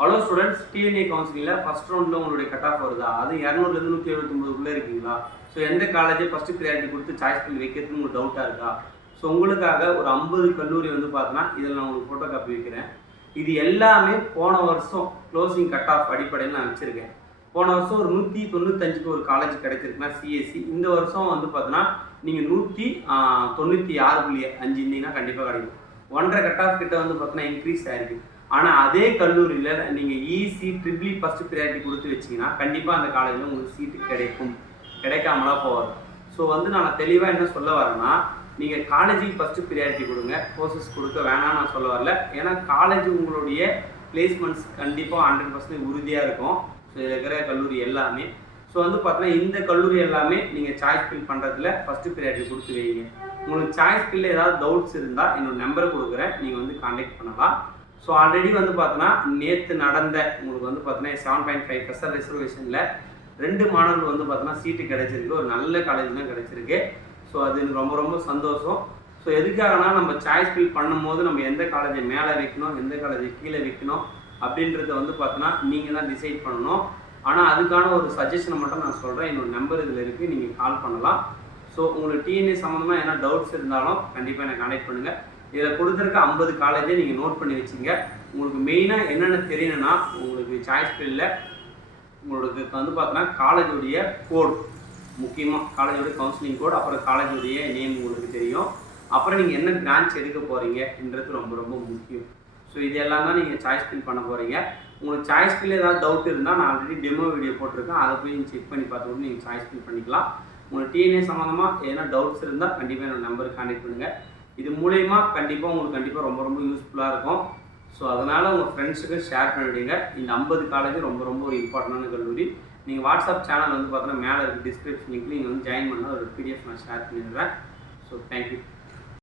Hello students, DNA கவுன்சிலிங்கில் first ரவுண்டில் உங்களுடைய கட் ஆஃப் வருதா? அது 200லேருந்து 179க்குள்ளே இருக்கீங்களா? ஸோ எந்த காலேஜை ஃபஸ்ட்டு ப்ரியாரிட்டி கொடுத்து சாய்ஸ் பண்ணி வைக்கிறதுன்னு உங்களுக்கு டவுட்டாக இருக்கா? ஸோ உங்களுக்காக ஒரு 50 கல்லூரி பார்த்தோன்னா இதில் நான் உங்களுக்கு ஃபோட்டோ காப்பி வைக்கிறேன். இது எல்லாமே போன வருஷம் க்ளோசிங் கட் ஆஃப் அடிப்படையில் நான் வச்சுருக்கேன். போன வருஷம் ஒரு 195க்கு ஒரு காலேஜ் கிடைச்சிருக்குன்னா சிஎஸ்சி. இந்த வருஷம் பார்த்தோன்னா நீங்கள் 196.5 இருந்தீங்கன்னா கண்டிப்பாக கிடைக்கும். 1.5 கட் ஆஃப் கிட்ட பார்த்தோன்னா இன்க்ரீஸ் ஆகிருக்கு. ஆனால் அதே கல்லூரியில் நீங்கள் இசி ட்ரிபிள் ஃபஸ்ட்டு ப்ரியாரிட்டி கொடுத்து வச்சிங்கன்னா கண்டிப்பாக அந்த காலேஜில் உங்களுக்கு சீட்டு கிடைக்கும், கிடைக்காமலாம் போவார். ஸோ நான் தெளிவாக என்ன சொல்ல வரேன்னா, நீங்கள் காலேஜுக்கு ஃபஸ்ட்டு ப்ரியாரிட்டி கொடுங்க, கோர்சஸ் கொடுக்க வேணாம்னு நான் சொல்ல வரல. ஏன்னா காலேஜ் உங்களுடைய பிளேஸ்மெண்ட்ஸ் கண்டிப்பாக 100% உறுதியாக இருக்கும். ஸோ இதில் இருக்கிற கல்லூரி எல்லாமே ஸோ பார்த்தீங்கன்னா இந்த கல்லூரி எல்லாமே நீங்கள் சாய்ஸ் ஃபில் பண்ணுறதுல ஃபஸ்ட்டு ப்ரியாரிட்டி கொடுத்து வைங்க. உங்களுக்கு சாய்ஸ் ஃபில்ல ஏதாவது டவுட்ஸ் இருந்தால் என்னோட நம்பரை கொடுக்குறேன், நீங்கள் கான்டாக்ட் பண்ணலாம். ஸோ ஆல்ரெடி பார்த்தோன்னா நேற்று நடந்த உங்களுக்கு பார்த்தோன்னா 7.5% ரிசர்வேஷனில் 2 மாணவர்கள் பார்த்தோன்னா சீட்டு கிடைச்சிருக்கு. ஒரு நல்ல காலேஜ் தான் கிடைச்சிருக்கு. ஸோ அது எனக்கு ரொம்ப ரொம்ப சந்தோஷம். ஸோ எதுக்காகனா நம்ம சாய்ஸ் ஃபில் பண்ணும்போது நம்ம எந்த காலேஜை மேலே வைக்கணும், எந்த காலேஜை கீழே வைக்கணும் அப்படின்றத பார்த்தோன்னா நீங்கள் தான் டிசைட் பண்ணணும். ஆனால் அதுக்கான ஒரு சஜஷனை மட்டும் நான் சொல்கிறேன். என்னோடய நம்பர் இதில் இருக்குது, நீங்கள் கால் பண்ணலாம். ஸோ உங்களுக்கு டிஎன்ஏ சம்மந்தமாக என்ன டவுட்ஸ் இருந்தாலும் கண்டிப்பாக என்னை கான்டாக்ட் பண்ணுங்கள். இதில் கொடுத்துருக்க 50 காலேஜை நீங்கள் நோட் பண்ணி வச்சுங்க. உங்களுக்கு மெயினாக என்னென்ன தெரியணும்னா, உங்களுக்கு சாய்ஸ் ஃபில்லில் உங்களுக்கு பார்த்தோன்னா காலேஜுடைய கோட், முக்கியமாக காலேஜோடைய கவுன்சிலிங் கோட், அப்புறம் காலேஜுடைய நேம் உங்களுக்கு தெரியும். அப்புறம் நீங்கள் என்ன பிரான்ச் எடுக்க போகிறீங்கன்றது ரொம்ப ரொம்ப முக்கியம். ஸோ இதெல்லாம் தான் நீங்கள் சாய்ஸ் ஃபில் பண்ண போகிறீங்க. உங்களுக்கு சாய்ஸ் ஃபில் ஏதாவது டவுட் இருந்தால் நான் ஆல்ரெடி டெமோ வீடியோ போட்டிருக்கேன், அதை போய் நீங்கள் செக் பண்ணி பார்த்துட்டு நீங்கள் சாய்ஸ் ஃபில் பண்ணிக்கலாம். உங்களுக்கு டிஎன்ஏ சம்மந்தமாக எதனா டவுட்ஸ் இருந்தால் கண்டிப்பாக என்னோடய நம்பருக்கு கான்டாக்ட் பண்ணுங்கள். இது மூலயமா உங்களுக்கு ரொம்ப ரொம்ப யூஸ்ஃபுல்லாக இருக்கும். ஸோ அதனால் உங்கள் ஃப்ரெண்ட்ஸுக்கு ஷேர் பண்ணிவிடுங்க. இந்த 50 காலேஜ் ரொம்ப ரொம்ப ஒரு இம்பார்ட்டண்டான கல்லூரி. நீங்கள் வாட்ஸ்அப் சேனல் பார்த்தோன்னா மேலே இருக்க டிஸ்கிரிப்ஷன் லிங்க் நீங்கள் ஜாயின் பண்ணால் ஒரு பிடிஎஃப் நான் ஷேர் பண்ணிடுறேன். So thank you.